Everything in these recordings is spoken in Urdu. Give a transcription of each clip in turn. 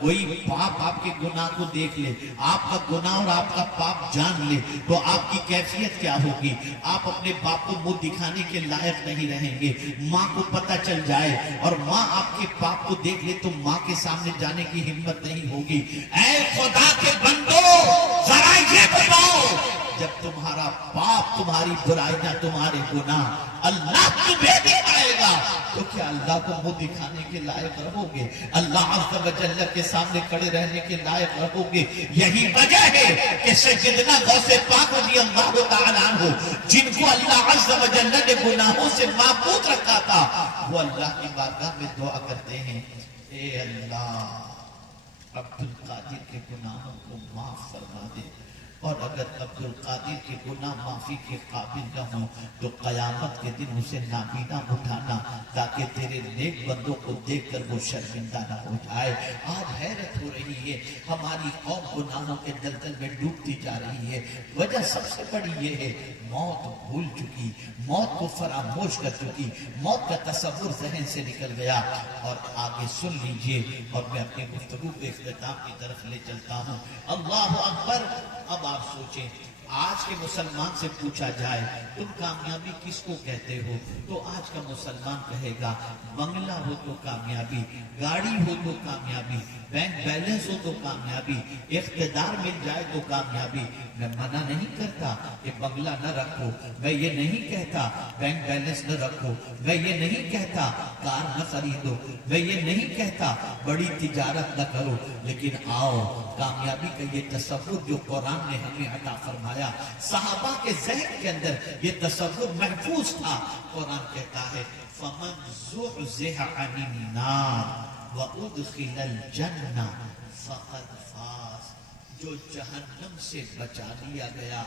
کوئی باپ آپ کے گناہ کو دیکھ لے، آپ کا گناہ اور آپ کا پاپ جان لے تو آپ کی کیفیت کیا ہوگی؟ آپ اپنے باپ کو منہ دکھانے کے لائق نہیں رہیں گے۔ ماں کو پتہ چل جائے اور ماں آپ کے باپ کو دیکھ لے تو ماں کے سامنے جانے کی ہمت نہیں ہوگی۔ اے خدا کے بندو، ذرا یہ بتاؤ، جب تمہارا باپ تمہاری برائیاں، تمہارے گناہ اللہ تمہیں دکھائے گا تو کیا اللہ کو منہ دکھانے کے لائق رہو گے؟ اللہ عز و جل کے سامنے کھڑے رہنے کے لائق رہو گے؟ یہی وجہ ہے کہ سیدنا غوث پاک رضی اللہ تعالیٰ عنہ، جن کو اللہ عز و جل نے گناہوں سے محفوظ رکھا تھا، وہ اللہ کی بارگاہ میں دعا کرتے ہیں، اے اللہ عبد القادر کے گناہوں کو معاف فرما دے، اور اگر عبد القادر کے گناہ معافی کے قابل نہ ہوں تو قیامت کے دن اسے نابینا اٹھانا تاکہ تیرے نیک بندوں کو دیکھ کر وہ شرمندہ نہ ہو جائے۔ آج حیرت ہو رہی ہے، ہماری قوم گناہوں کے دلدل میں ڈوبتی جا رہی ہے۔ وجہ سب سے بڑی یہ ہے، موت بھول چکی، موت کو فراموش کر چکی، موت کا تصور ذہن سے نکل گیا۔ اور آگے سن لیجئے اور میں اپنی گفتگو کے اختتام کی طرف لے چلتا ہوں۔ اللہ اکبر۔ اب آپ سوچیں، آج کے مسلمان سے پوچھا جائے تم کامیابی کس کو کہتے ہو تو آج کا مسلمان کہے گا بنگلہ ہو تو کامیابی، گاڑی ہو تو کامیابی، بینک بیلنس ہو تو کامیابی، اقتدار مل جائے تو کامیابی۔ میں منع نہیں کرتا کہ بنگلہ نہ رکھو، میں یہ نہیں کہتا بینک بیلنس نہ رکھو، میں یہ نہیں کہتا کار نہ خریدو، میں یہ نہیں کہتا بڑی تجارت نہ کرو، لیکن آؤ کامیابی کا یہ تصور جو قرآن نے ہمیں عطا فرمایا، صحابہ کے ذہن کے اندر یہ تصور محفوظ تھا۔ قرآن کہتا ہے فَمَنْ زُحْزِحَ عَنِ النَّارِ وَأُدْخِلَ الْجَنَّةَ فَقَدْ فَازَ، جو جہنم سے بچا لیا گیا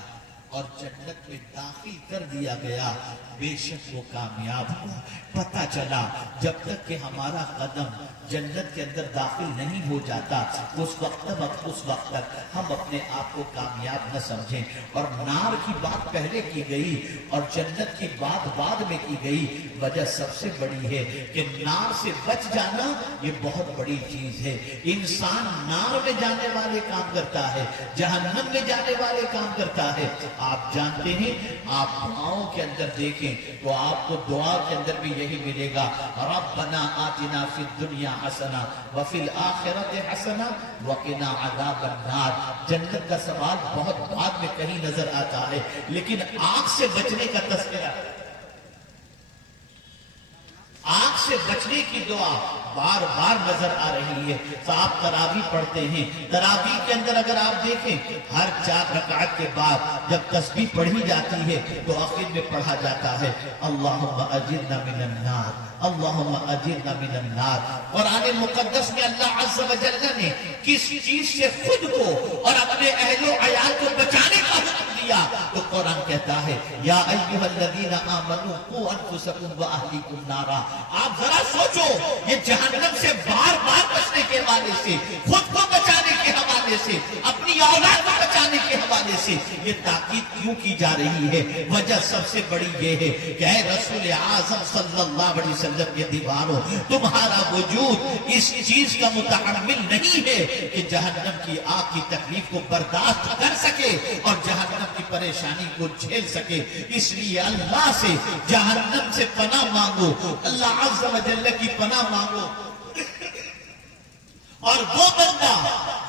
اور جنت میں داخل کر دیا گیا، بے شک وہ کامیاب ہوا۔ پتہ چلا جب تک کہ ہمارا قدم جنت کے اندر داخل نہیں ہو جاتا اس وقت تک ہم اپنے آپ کو کامیاب نہ سمجھیں۔ اور نار کی بات پہلے کی گئی اور جنت کی بات بعد میں کی گئی۔ وجہ سب سے بڑی ہے کہ نار سے بچ جانا یہ بہت بڑی چیز ہے۔ انسان نار میں جانے والے کام کرتا ہے، جہنم میں جانے والے کام کرتا ہے۔ آپ جانتے ہیں، آپ دعاؤں کے اندر دیکھیں تو آپ کو دعا کے اندر بھی یہی ملے گا، ربنا آتنا فی الدنیا حسنہ وفی الآخرۃ حسنہ وقنا عذاب النار۔ جنت کا سوال بہت بعد میں کہیں نظر آتا ہے، لیکن آگ سے بچنے کا تذکرہ، آگ سے بچنے کی دعا بار بار نظر آ رہی ہے۔ تو آپ تراویح پڑھتے ہیں، تراویح کے اندر اگر آپ دیکھیں ہر 4 رکعت کے بعد جب تسبیح پڑھی جاتی ہے تو آخر میں پڑھا جاتا ہے اللہم اجرنا من النار، اللہم اجرنا من النار۔ قرآن مقدس میں اللہ عز و جل نے کس چیز سے خود کو اور اپنے اہل و عیال کو بچانے کا حکم دیا تو قرآن کہتا ہے یا ایھا الذین آمنوا قوا انفسکم واہلیکم نارا۔ آپ ذرا سوچو، یہ جہنم سے بار بار بچنے کے حوالے سے، خود کو بچانے کے حوالے سے، اپنی اولاد کو بچانے کے حوالے سے یہ تاکید کیوں کی جا رہی ہے؟ وجہ سب سے بڑی یہ ہے کہ اے رسول اعظم صلی اللہ علیہ وسلم کے دیوانوں، تمہارا وجود اس چیز کا متحمل نہیں ہے کہ جہنم کی آگ کی تکلیف کو برداشت کر سکے اور جہنم کی پریشانی کو جھیل سکے۔ اس لیے اللہ سے جہنم سے پناہ مانگو، اللہ عز و جل کی پناہ مانگو۔ اور وہ بندہ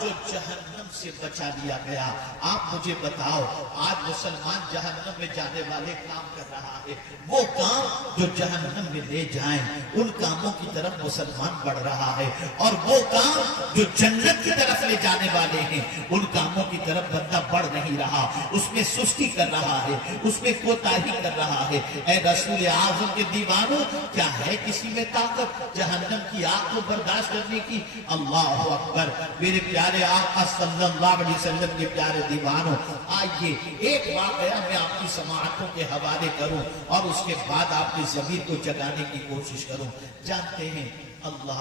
جو جہنم سے بچا لیا گیا، آپ مجھے بتاؤ آج مسلمان جہنم میں جانے والے کام کر رہا ہے، وہ کام جو جہنم میں لے جائیں ان کاموں کی طرف مسلمان بڑھ رہا ہے، اور وہ کام جو جنت کی طرف لے جانے والے ہیں ان کاموں کی طرف بندہ بڑھ نہیں رہا، اس میں سستی کر رہا ہے، اس میں کوتاہی کر رہا ہے۔ اے رسول اعظم کے دیوانوں، کیا ہے کسی میں طاقت جہنم کی آگ کو برداشت کرنے کی؟ اللہ اکبر۔ میرے پیارے آقا صلی اللہ علیہ وسلم کے پیارے دیوانوں، آئیے ایک واقعہ میں آپ کی سماعتوں کے حوالے کروں اور اس کے بعد آپ کی ضمیر کو جگانے کی کوشش کروں۔ جانتے ہیں اللہ